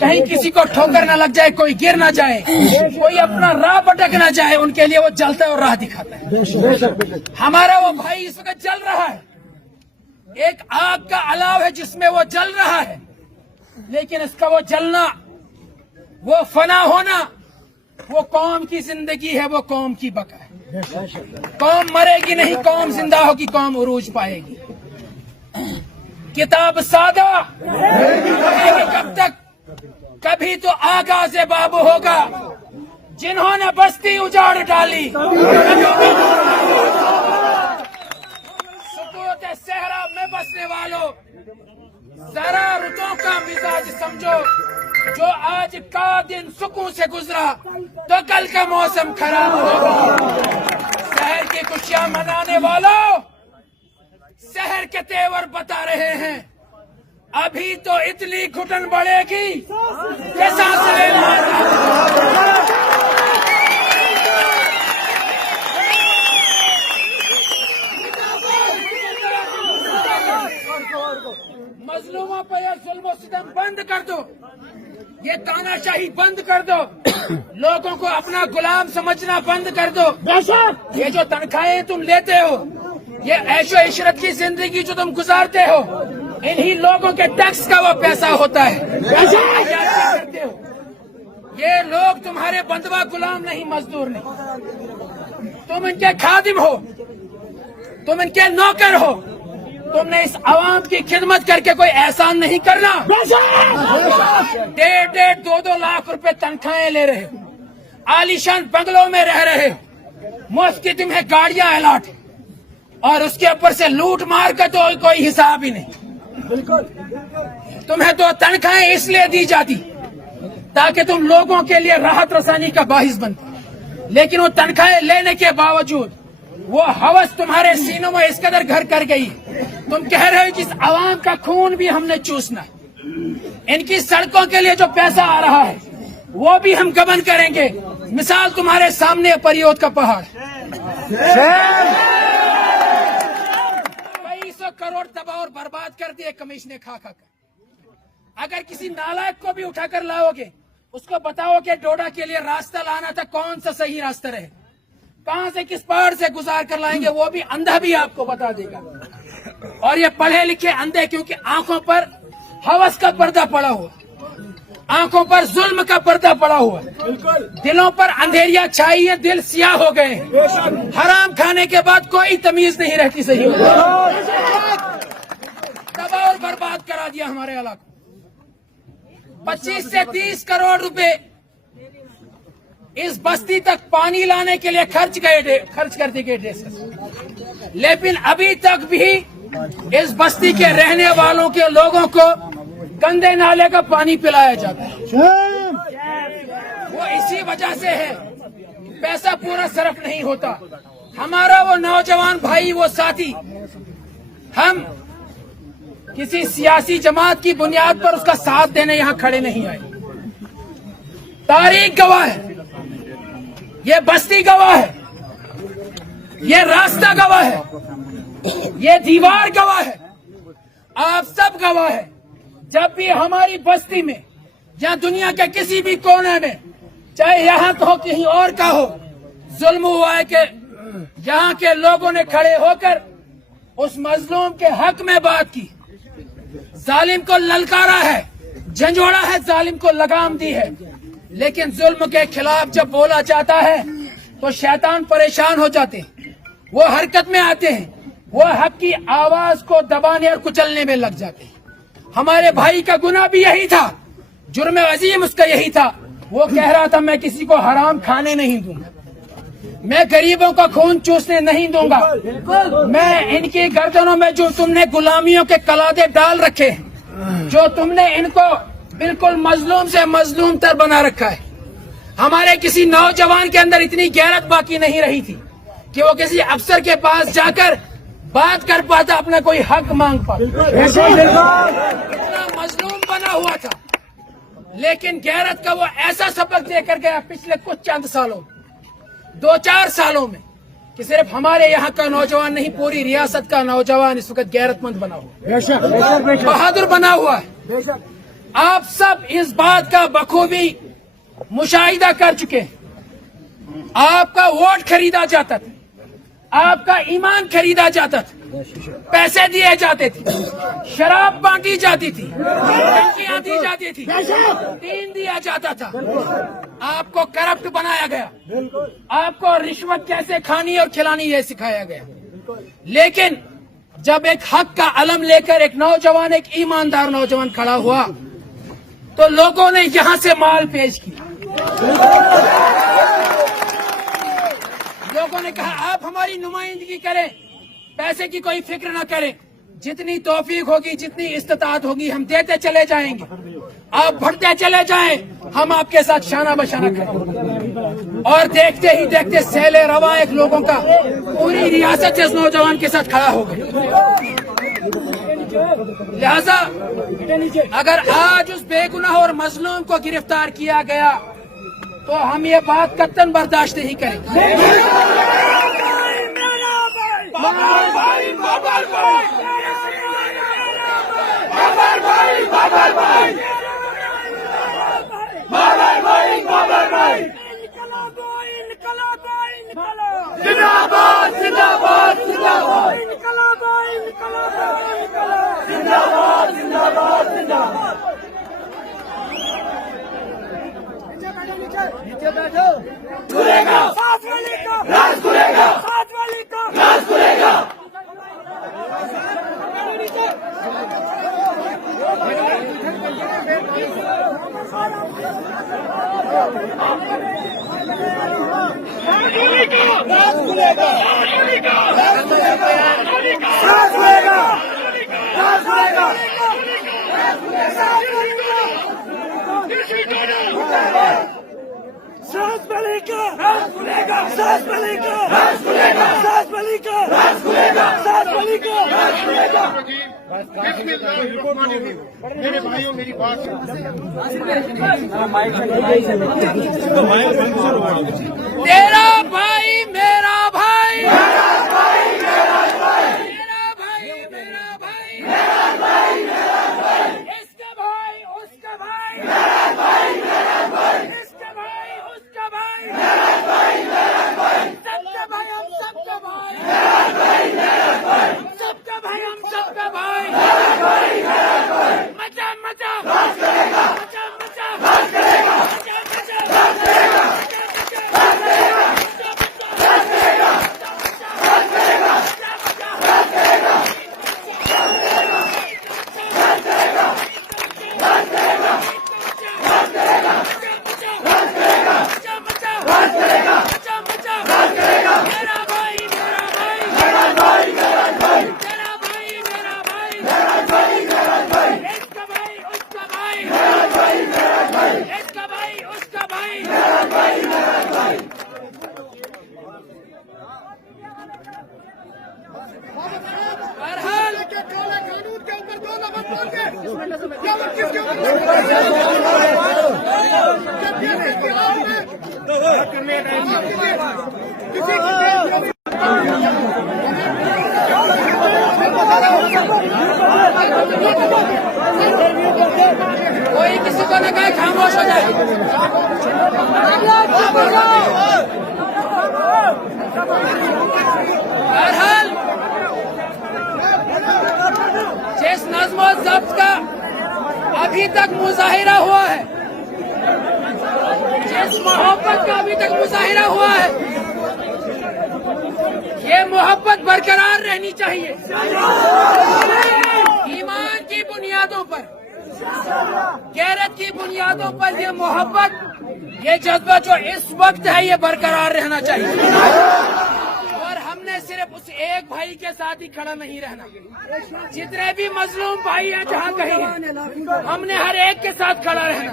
کہیں کسی کو ٹھوکر نہ لگ جائے, کوئی گر نہ جائے, کوئی اپنا راہ بھٹک نہ جائے, ان کے لیے وہ جلتا ہے اور راہ دکھاتا ہے. ہمارا وہ بھائی اس وقت جل رہا ہے, ایک آگ کا الاو ہے جس میں وہ جل رہا ہے, لیکن اس کا وہ جلنا, وہ فنا ہونا, وہ قوم کی زندگی ہے, وہ قوم کی بقا ہے. قوم مرے گی نہیں, قوم زندہ ہوگی, قوم عروج پائے گی. کتاب سادہ کب تک, کبھی تو آغاز باب ہوگا. جنہوں نے بستی اجاڑ ڈالی, سکوت صحرا میں بسنے والوں, ذرا رتوں کا مزاج سمجھو. جو آج کا دن سکون سے گزرا تو کل کا موسم خراب ہوگا. شہر کی خوشیاں منانے والوں, شہر کے تیور بتا رہے ہیں, ابھی تو اتنی گھٹن بڑھے گی کہ سانس لینا. مظلوموں پہ یہ ظلم و ستم بند کر دو, یہ تانا شاہی بند کر دو, لوگوں کو اپنا غلام سمجھنا بند کر دو. یہ جو تنخواہیں تم لیتے ہو, یہ عیش و عشرت کی زندگی جو تم گزارتے ہو, انہی لوگوں کے ٹیکس کا وہ پیسہ ہوتا ہے. کرتے ہو, یہ لوگ تمہارے بندوا غلام نہیں, مزدور نہیں, تم ان کے خادم ہو, تم ان کے نوکر ہو. تم نے اس عوام کی خدمت کر کے کوئی احسان نہیں کرنا. 1.5-2 لاکھ روپے تنخواہیں لے رہے ہو, عالیشان بنگلوں میں رہ رہے ہو, مفت کی تمہیں گاڑیاں الاٹ, اور اس کے اوپر سے لوٹ مار کا تو کوئی حساب ہی نہیں. تمہیں تو تنخواہیں اس لیے دی جاتی تاکہ تم لوگوں کے لیے راحت رسانی کا باعث بنتے, لیکن وہ تنخواہیں لینے کے باوجود وہ ہوس تمہارے سینوں میں اس قدر گھر کر گئی, تم کہہ رہے ہو جس عوام کا خون بھی ہم نے چوسنا ہے, ان کی سڑکوں کے لیے جو پیسہ آ رہا ہے وہ بھی ہم گبن کریں گے. مثال تمہارے سامنے پریوت کا پہاڑ, کئی سو کروڑ تباہ اور برباد کر دیے کمیشنیں کھا کر. اگر کسی نالائق کو بھی اٹھا کر لاؤ گے, اس کو بتاؤ کہ ڈوڈا کے لیے راستہ لانا تھا, کون سا صحیح راستہ رہے, کہاں سے کس پہاڑ سے گزار کر لائیں گے, وہ بھی اندھا بھی آپ کو بتا دے گا. اور یہ پڑھے لکھے اندھے, کیونکہ آنکھوں پر ہوس کا پردہ پڑا ہوا, آنکھوں پر ظلم کا پردہ پڑا ہوا, دلوں پر اندھیریاں چھائی ہیں, دل سیاہ ہو گئے ہیں. حرام کھانے کے بعد کوئی تمیز نہیں رہتی صحیح, تباہ اور برباد کرا دیا ہمارے علاقے. 25 سے 30 کروڑ روپے اس بستی تک پانی لانے کے لیے خرچ کر دی گئی, لیکن ابھی تک بھی اس بستی کے رہنے والوں کے لوگوں کو گندے نالے کا پانی پلایا جاتا ہے. وہ اسی وجہ سے ہے, پیسہ پورا صرف نہیں ہوتا. ہمارا وہ نوجوان بھائی, وہ ساتھی, ہم کسی سیاسی جماعت کی بنیاد پر اس کا ساتھ دینے یہاں کھڑے نہیں آئے. تاریخ گواہ ہے, یہ بستی گواہ ہے, یہ راستہ گواہ ہے, یہ دیوار گواہ ہے, آپ سب گواہ ہیں. جب بھی ہماری بستی میں یا دنیا کے کسی بھی کونے میں, چاہے یہاں کا ہو کہیں اور کا ہو, ظلم ہوا ہے کہ یہاں کے لوگوں نے کھڑے ہو کر اس مظلوم کے حق میں بات کی, ظالم کو للکارا ہے, جھنجھوڑا ہے, ظالم کو لگام دی ہے. لیکن ظلم کے خلاف جب بولا جاتا ہے تو شیطان پریشان ہو جاتے ہیں, وہ حرکت میں آتے ہیں, وہ حق کی آواز کو دبانے اور کچلنے میں لگ جاتے ہیں. ہمارے بھائی کا گناہ بھی یہی تھا, جرم عظیم اس کا یہی تھا. وہ کہہ رہا تھا میں کسی کو حرام کھانے نہیں دوں گا, میں غریبوں کا خون چوسنے نہیں دوں گا, میں ان کی گردنوں میں جو تم نے غلامیوں کے قلادے ڈال رکھے ہیں, جو تم نے ان کو بالکل مظلوم سے مظلوم تر بنا رکھا ہے. ہمارے کسی نوجوان کے اندر اتنی غیرت باقی نہیں رہی تھی کہ وہ کسی افسر کے پاس جا کر بات کر پاتا, اپنا کوئی حق مانگ پاتا. اتنا مظلوم بنا ہوا تھا, لیکن غیرت کا وہ ایسا سبق دے کر گیا پچھلے کچھ چند سالوں, 2-4 سالوں میں, کہ صرف ہمارے یہاں کا نوجوان نہیں, پوری ریاست کا نوجوان اس وقت غیرت مند بنا ہوا, بہادر بنا ہوا ہے. آپ سب اس بات کا بخوبی مشاہدہ کر چکے ہیں. آپ کا ووٹ خریدا جاتا تھا, آپ کا ایمان خریدا جاتا تھا, پیسے دیے جاتے تھے, شراب بانٹی جاتی تھی, دھمکیاں دی جاتی تھی, دین دیا جاتا تھا. آپ کو کرپٹ بنایا گیا, آپ کو رشوت کیسے کھانی اور کھلانی یہ سکھایا گیا. لیکن جب ایک حق کا علم لے کر ایک نوجوان, ایک ایماندار نوجوان کھڑا ہوا تو لوگوں نے یہاں سے مال پیش کیا. لوگوں نے کہا آپ ہماری نمائندگی کریں, پیسے کی کوئی فکر نہ کریں, جتنی توفیق ہوگی, جتنی استطاعت ہوگی ہم دیتے چلے جائیں گے, آپ بڑھتے چلے جائیں, ہم آپ کے ساتھ شانہ بشانہ کریں. اور دیکھتے ہی دیکھتے سیل رواں ایک لوگوں کا پوری ریاست اس نوجوان کے ساتھ کھڑا ہو گئی. لہذا اگر آج اس بے گناہ اور مظلوم کو گرفتار کیا گیا تو ہم یہ بات قطعاً برداشت نہیں کریں گے. میرے بھائیوں میری بات تیرا بھائی میرا بھائی, میرا بھائی میرا بھائی, میرا بھائی میرا بھائی, اس کا بھائی اس کا بھائی, میرا بھائی میرا بھائی, اس کا بھائی اس کا بھائی, میرا بھائی میرا بھائی, سب کا بھائی ہم سب کا بھائی, میرا بھائی میرا بھائی, سب کا بھائی ہم سب کا بھائی, میرا بھائی میرا بھائی. مچا مچا راج کرے گا, مچا مچا راج کرے گا, مچا مچا راج کرے گا, مچا مچا راج کرے گا, مچا مچا راج کرے گا, مچا مچا راج کرے گا, مچا مچا راج کرے گا, راج کرے گا, راج کرے گا, راج کرے گا, راج کرے گا, مچا مچا راج کرے گا, مچا مچا راج کرے گا, مچا مچا راج کرے گا. میرا بھائی میرا بھائی, میرا بھائی میرا بھائی, میرا بھائی میرا بھائی, میرا بھائی میرا بھائی, اس کا بھائی اس کا بھائی, میرا بھائی میرا بھائی, اس کا بھائی اس کا بھائی, میرا بھائی میرا بھائی. بہرحال قانون کے اوپر 2 لفظ بول کے کوئی کسی کو نہ کہے خاموش ہو جائے. بہرحال جس نظم و ضبط کا ابھی تک مظاہرہ ہوا ہے, جس محبت کا ابھی تک مظاہرہ ہوا ہے, یہ محبت برقرار رہنی چاہیے. ایمان کی بنیادوں پر, غیرت کی بنیادوں پر یہ محبت, یہ جذبہ جو اس وقت ہے یہ برقرار رہنا چاہیے. اور ہم نے صرف اس ایک بھائی کے ساتھ ہی کھڑا نہیں رہنا, جتنے بھی مظلوم بھائی ہیں جہاں کہیں ہیں ہم نے ہر ایک کے ساتھ کھڑا رہنا.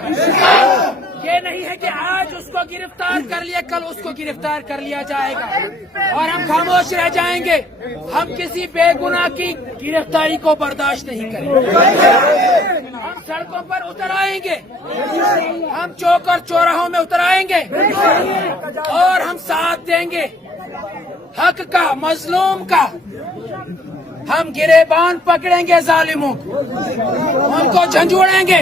یہ نہیں ہے کہ آج اس کو گرفتار کر لیا کل اس کو گرفتار کر لیا جائے گا اور ہم خاموش رہ جائیں گے. ہم کسی بے گناہ کی گرفتاری کو برداشت نہیں کریں گے. ہم سڑکوں پر اتر آئیں گے, ہم چوک اور چوراہوں میں اتر آئیں گے اور ہم ساتھ دیں گے حق کا, مظلوم کا. ہم گریبان پکڑیں گے ظالموں کو, ان کو جھنجھوڑیں گے,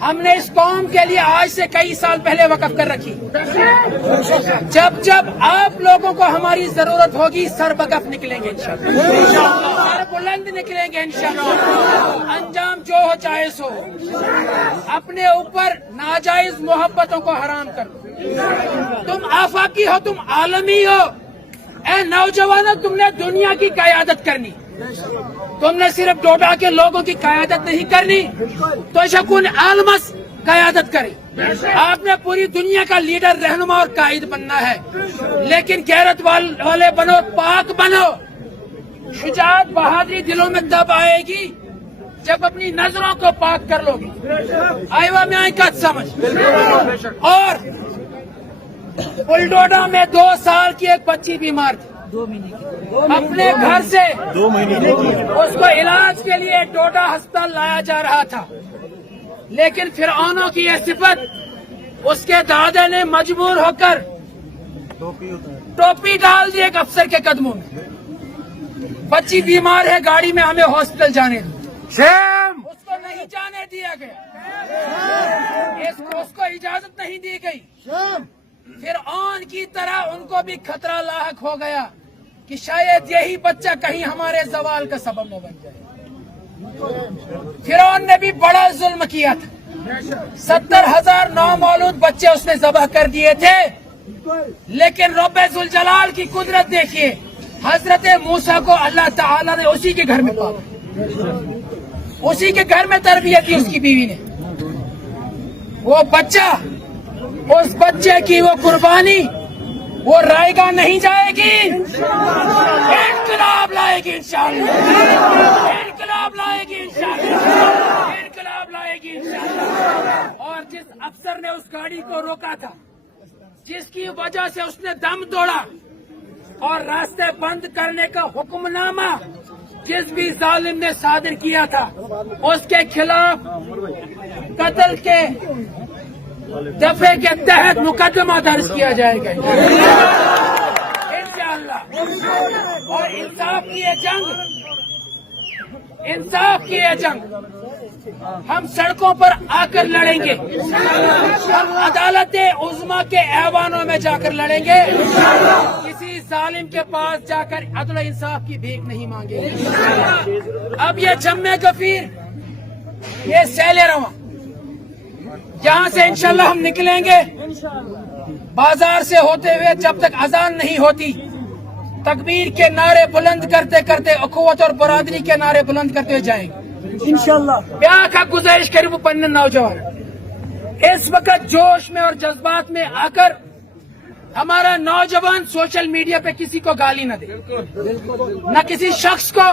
ہم نے اس قوم کے لیے آج سے کئی سال پہلے وقف کر رکھی. جب جب آپ لوگوں کو ہماری ضرورت ہوگی سر بکف نکلیں گے انشاءاللہ, سر بلند نکلیں گے انشاءاللہ. انجام جو ہو چاہے سو, اپنے اوپر ناجائز محبتوں کو حرام کرو. تم آفاقی ہو, تم عالمی ہو. اے نوجوانوں, تم نے دنیا کی قیادت کرنی, تم نے صرف ڈوڈا کے لوگوں کی قیادت نہیں کرنی, تو شکون عالمس قیادت کرے. آپ نے پوری دنیا کا لیڈر, رہنما اور قائد بننا ہے, لیکن غیرت والے بنو, پاک بنو. شجاعت بہادری دلوں میں تب آئے گی جب اپنی نظروں کو پاک کر لو گے. آئیوا میں آئی کت سمجھ. اور بلڈوڈا میں 2 سال کی ایک بچی بیمار تھی, اپنے گھر سے اس کو علاج کے لیے ڈوڈا ہسپتال لایا جا رہا تھا, لیکن فرعونوں کی یہ صفت, اس کے دادے نے مجبور ہو کر ٹوپی ڈال دی ایک افسر کے قدموں میں. بچی بیمار ہے, گاڑی میں ہمیں ہاسپٹل جانے دو. اس کو نہیں جانے دیا گیا, اس کو اجازت نہیں دی گئی. فرعون کی طرح ان کو بھی خطرہ لاحق ہو گیا کہ شاید یہی بچہ کہیں ہمارے زوال کا سبب نہ بن جائے. فرعون نے بھی بڑا ظلم کیا تھا, 70,000 نامولود بچے اس نے ذبح کر دیے تھے, لیکن رب ذوالجلال کی قدرت دیکھیے. حضرت موسیٰ کو اللہ تعالیٰ نے اسی کے گھر میں پالا, اسی کے گھر میں تربیت دی اس کی بیوی نے. وہ بچہ, اس بچے کی وہ قربانی, وہ رائے گاہ نہیں جائے گی, انقلاب لائے گی انشاءاللہ, انقلاب لائے گی انشاءاللہ, انقلاب لائے گی انشاءاللہ. اور جس افسر نے اس گاڑی کو روکا تھا, جس کی وجہ سے اس نے دم توڑا اور راستے بند کرنے کا حکم نامہ جس بھی ظالم نے صادر کیا تھا, اس کے خلاف قتل کے دفعے کے تحت مقدمہ درج کیا جائے گا انشاءاللہ. اور انصاف کی یہ جنگ, انصاف کی یہ جنگ ہم سڑکوں پر آ کر لڑیں گے, ہم عدالت عظمیٰ کے ایوانوں میں جا کر لڑیں گے. کسی ظالم کے پاس جا کر عدل و انصاف کی بھیک نہیں مانگیں گے. اب یہ جمع غفیر, یہ سیل رواں, یہاں سے انشاءاللہ ہم نکلیں گے بازار سے ہوتے ہوئے, جب تک اذان نہیں ہوتی تکبیر کے نعرے بلند کرتے کرتے, اخوت اور برادری کے نعرے بلند کرتے جائیں گے انشاءاللہ. بیاکھ گزارش کروں پنن نوجوان, اس وقت جوش میں اور جذبات میں آ کر ہمارا نوجوان سوشل میڈیا پہ کسی کو گالی نہ دے, نہ کسی شخص کو,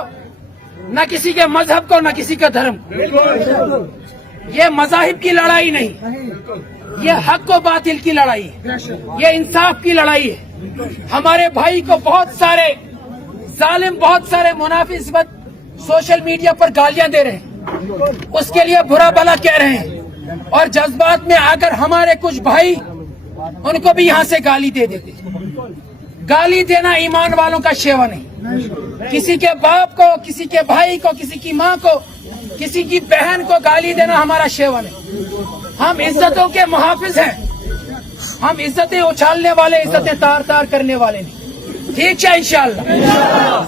نہ کسی کے مذہب کو, نہ کسی کا دھرم کو. یہ مذاہب کی لڑائی نہیں, یہ حق و باطل کی لڑائی ہے, یہ انصاف کی لڑائی ہے. ہمارے بھائی کو بہت سارے ظالم, بہت سارے منافق اس وقت سوشل میڈیا پر گالیاں دے رہے ہیں, اس کے لیے برا بھلا کہہ رہے ہیں, اور جذبات میں آ کر ہمارے کچھ بھائی ان کو بھی یہاں سے گالی دے دیتے. گالی دینا ایمان والوں کا شیوا نہیں. کسی کے باپ کو, کسی کے بھائی کو, کسی کی ماں کو, کسی کی بہن کو گالی دینا ہمارا شیوا نہیں. ہم عزتوں کے محافظ ہیں, ہم عزتیں اچھالنے والے, عزتیں تار تار کرنے والے نہیں. ٹھیک ہے انشاءاللہ.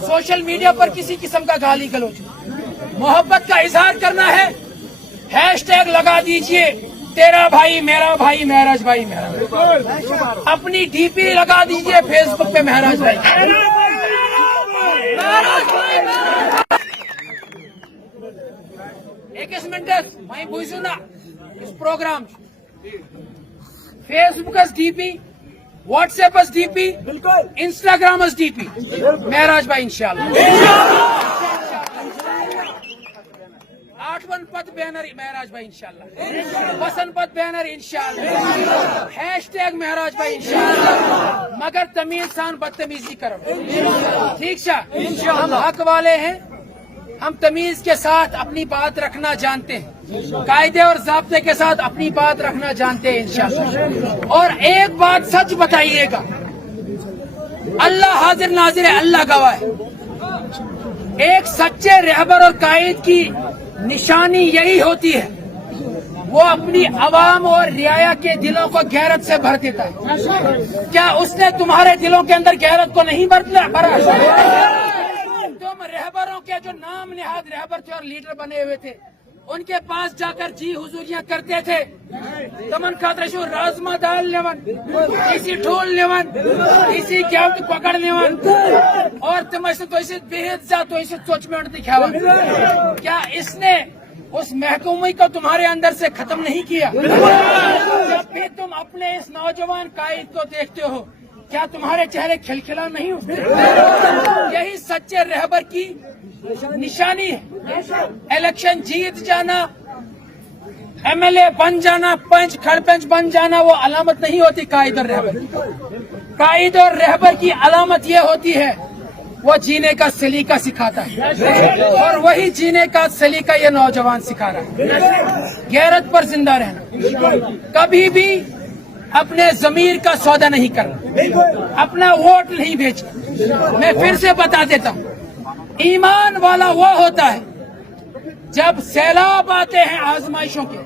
سوشل میڈیا پر کسی قسم کا گالی گلوچ, محبت کا اظہار کرنا ہے, ہیش ٹیگ لگا دیجئے, تیرا بھائی میرا بھائی, مہراج بھائی میرا بھائی. اپنی ڈی پی لگا دیجئے فیس بک پہ مہراج بھائی. ایک منٹ میں بوجھوں نا اس پروگرام, فیس بک ڈی پی, واٹس ایپ ڈی پی, انسٹاگرام ڈی پی, مہراج بھائی انشاءاللہ. 8 پت بینر مہراج بھائی انشاءاللہ, وسن پت بینر انشاءاللہ, ہیش ٹیگ مہراج بھائی انشاءاللہ. مگر تمیز سان بدتمیزی کرو, ٹھیک ہے. ہم حق والے ہیں, ہم تمیز کے ساتھ اپنی بات رکھنا جانتے ہیں, قاعدے اور ضابطے کے ساتھ اپنی بات رکھنا جانتے ہیں انشاءاللہ. اور ایک بات سچ بتائیے گا, اللہ حاضر ناظر ہے, اللہ گواہ ہے. ایک سچے رہبر اور قائد کی نشانی یہی ہوتی ہے وہ اپنی عوام اور رعایا کے دلوں کو غیرت سے بھر دیتا ہے. کیا اس نے تمہارے دلوں کے اندر غیرت کو نہیں بھرا؟ تم رہبروں کے جو نام نہاد رہبر تھے اور لیڈر بنے ہوئے تھے ان کے پاس جا کر جی حضوریاں کرتے تھے. تمن خاطر رازما دال لیون، اسی ٹھول لیون، اسی گیو پکڑ لیون اور تم تو بہت زیادہ تو سوچ میں دکھاوا. کیا اس نے اس محکومی کو تمہارے اندر سے ختم نہیں کیا؟ جب بھی تم اپنے اس نوجوان قائد کو دیکھتے ہو کیا تمہارے چہرے کھلکھلا نہیں اٹھتے؟ یہی سچے رہبر کی نشانی ہے. الیکشن جیت جانا، ایم ایل اے بن جانا، کھڑ پنچ بن جانا وہ علامت نہیں ہوتی قائد اور رہبر. قائد اور رہبر کی علامت یہ ہوتی ہے وہ جینے کا سلیقہ سکھاتا ہے اور وہی جینے کا سلیقہ یہ نوجوان سکھا رہا ہے. غیرت پر زندہ رہنا، کبھی بھی اپنے ضمیر کا سودا نہیں کرنا، اپنا ووٹ نہیں بیچنا. میں پھر سے بتا دیتا ہوں، ایمان والا وہ ہوتا ہے جب سیلاب آتے ہیں آزمائشوں کے،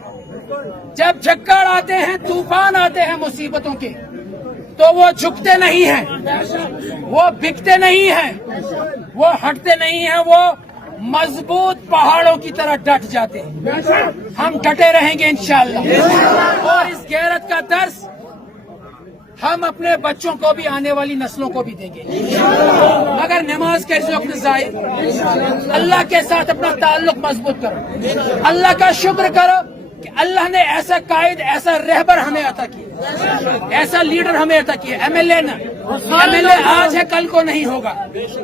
جب جھکڑ آتے ہیں، طوفان آتے ہیں مصیبتوں کے، تو وہ جھکتے نہیں ہیں، وہ بکتے نہیں ہیں، وہ ہٹتے نہیں ہیں، وہ مضبوط پہاڑوں کی طرح ڈٹ جاتے ہیں. ہم ڈٹے رہیں گے انشاءاللہ اور اس غیرت کا درس ہم اپنے بچوں کو بھی، آنے والی نسلوں کو بھی دیں گے. مگر نماز کے وقت ضائع، اللہ کے ساتھ اپنا تعلق مضبوط کرو، اللہ کا شکر کرو کہ اللہ نے ایسا قائد، ایسا رہبر ہمیں عطا کیا، ایسا لیڈر ہمیں عطا کیا. ایم ایل اے آج ہے کل کو نہیں ہوگا،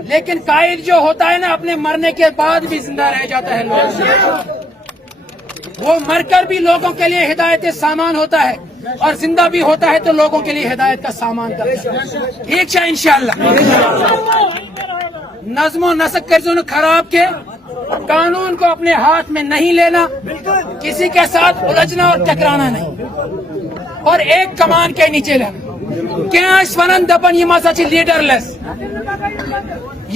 لیکن قائد جو ہوتا ہے نا اپنے مرنے کے بعد بھی زندہ رہ جاتا ہے. وہ مر کر بھی لوگوں کے لیے ہدایت سامان ہوتا ہے اور زندہ بھی ہوتا ہے تو لوگوں کے لیے ہدایت کا سامان کرتا ہے. ٹھیک ہے انشاءاللہ. نظم و نسق کرزون خراب کے قانون کو اپنے ہاتھ میں نہیں لینا، کسی کے ساتھ الجھنا اور ٹکرانا نہیں، اور ایک کمان کے نیچے لینا. کیا ونن دپن یہ ہسا لیڈر لیس،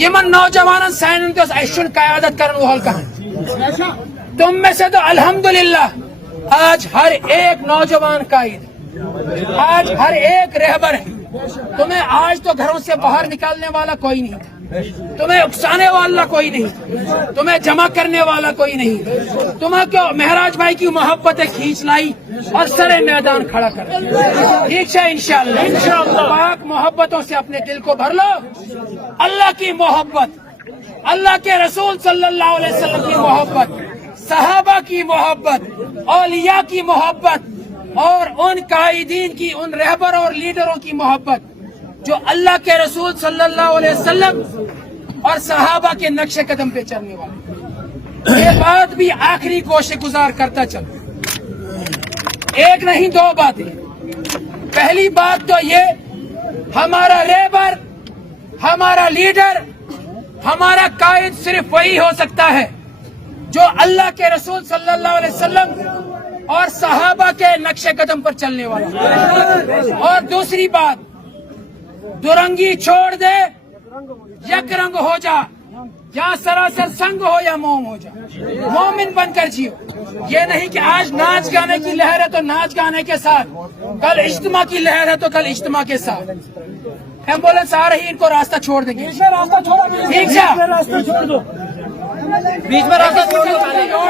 یمن نوجوان سائن قیادت کرن وول کہاں. تم میں سے تو الحمدللہ آج ہر ایک نوجوان قائد، آج ہر ایک رہبر ہے. تمہیں آج تو گھروں سے باہر نکالنے والا کوئی نہیں تھا، تمہیں اکسانے والا کوئی نہیں، تمہیں جمع کرنے والا کوئی نہیں. تمہیں کیوں مہراج بھائی کی محبتیں کھینچ لائی اور سرے میدان کھڑا کر. ٹھیک ہے انشاءاللہ پاک محبتوں سے اپنے دل کو بھر لو. اللہ کی محبت، اللہ کے رسول صلی اللہ علیہ وسلم کی محبت، صحابہ کی محبت، اولیاء کی محبت اور ان قائدین کی، ان رہبر اور لیڈروں کی محبت جو اللہ کے رسول صلی اللہ علیہ وسلم اور صحابہ کے نقش قدم پہ چلنے والے. یہ بات بھی آخری گوشے گزار کرتا چلو، ایک نہیں دو باتیں. پہلی بات تو یہ، ہمارا رہبر، ہمارا لیڈر، ہمارا قائد صرف وہی ہو سکتا ہے جو اللہ کے رسول صلی اللہ علیہ وسلم اور صحابہ کے نقش قدم پر چلنے والا. اور دوسری بات، دورنگی چھوڑ دے، یک رنگ ہو جا، یا سراسر سنگ ہو یا موم ہو جا، مومن بن کر جیو. یہ نہیں کہ آج ناچ گانے کی لہر ہے تو ناچ گانے کے ساتھ، کل اجتماع کی لہر ہے تو کل اجتماع کے ساتھ. ایمبولینس آ رہی، ان کو راستہ چھوڑ دیں گے. ٹھیک ہے، بیچ میں راستہ چھوڑ دو.